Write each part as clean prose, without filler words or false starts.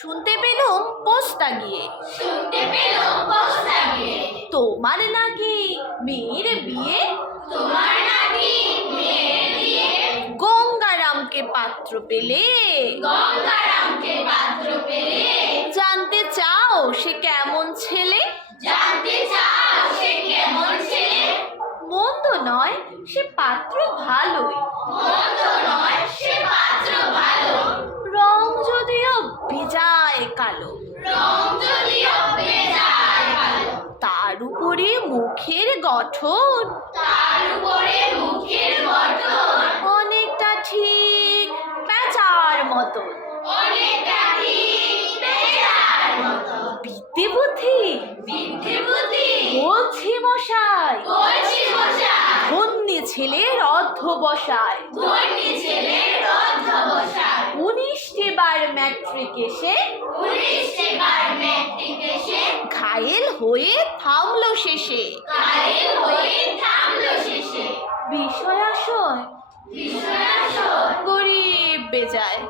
শুনতে পেলুম পোস্তা গিয়ে তোমার নাকি মেয়ের বিয়ে গঙ্গারামকে পাত্র পেলে জানতে চাও সে কেমন ছেলে মন্দ নয় সে পাত্র ভালোই রং যদিও বেজায় কালো তার উপরে মুখের গঠন অনেকটা ঠিক প্যাঁচার মতো বিদ্যে বুদ্ধি বলছি মশাই ধন্যী ছেলের অধ্যবসায় 19টি বার ম্যাট্রিক এসে ঘায়েল হয়ে থামলো শেষে বিষয়াশয় গরিব বেজায়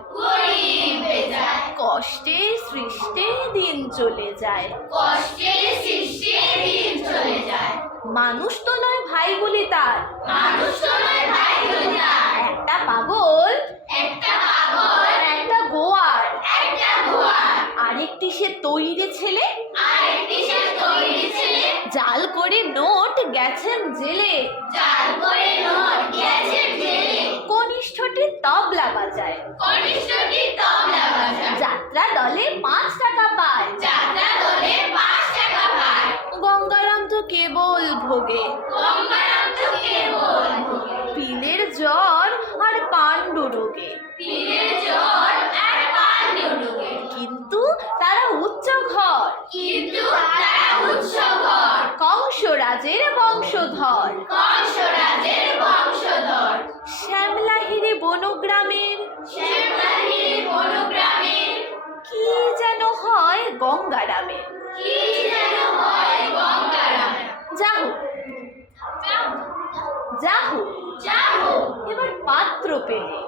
কষ্টে সৃষ্টে দিন চলে যায় মানুষ তো নয় ভাই বলি তার একটা পাগল একটা গোয়ার আরেকটি সে তৈরি ছেলে জাল করে নোট গেছেন জেলে কনিষ্ঠটি তবলা বাজায় যাত্রা দলে 5 টাকা পায় গঙ্গারাম তো কেবল ভোগে পিলের জ্বর আর পাণ্ডু রোগে কিন্তু তারা উচ্চ ঘর কংসরাজের বংশধর শ্যামলাহিরি বনগ্রামের কি যেন হয় গঙ্গারামের যাহো এবার পাত্র পেলে